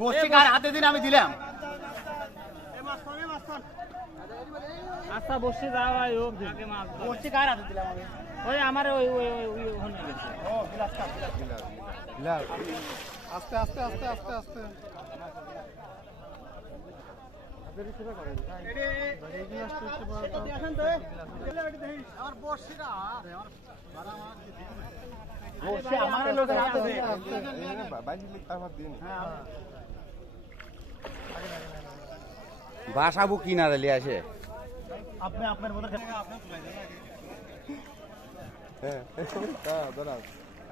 বসছি কার হাতে দিন আমি দিলাম। আচ্ছা বসে যাও ভাই ও আগে মাছ বসছি কার হাতে দিলাম আমি? ওই আমার ওই ওই ওই ওখানে গেছে। ও বিলাস কার বিলাস আস্তে আস্তে আস্তে আস্তে আস্তে আমার বসছিরা আরে আমার বসছি আমার লোকের হাতে দিন। বাসাবু কিনারে লিয়ে আসে আপনি আপনার মতো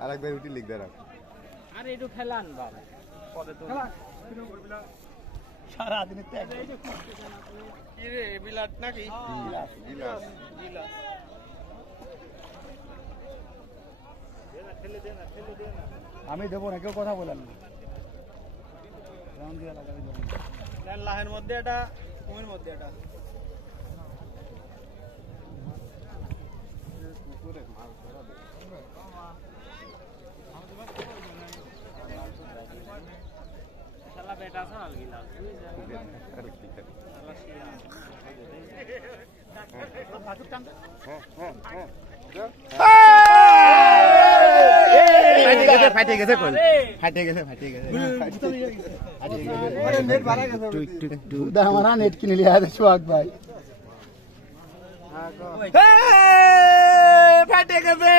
আরেকবার উঠি লিখ দাঁড়া আরে একটু খেলান বাবা পরে তো সারা দিন কি রে বিলাট নাকি গিলাস আমি দেবো না, কেউ কথা বলেন না। লাহের মধ্যে এটা কুমির মধ্যে এটা শালা বেটা সাল গিলাস ফাটে গেছে কল ফাটে গেছে हमारा नेट किन लिया है सुहाग भाई। ফাটে গেছে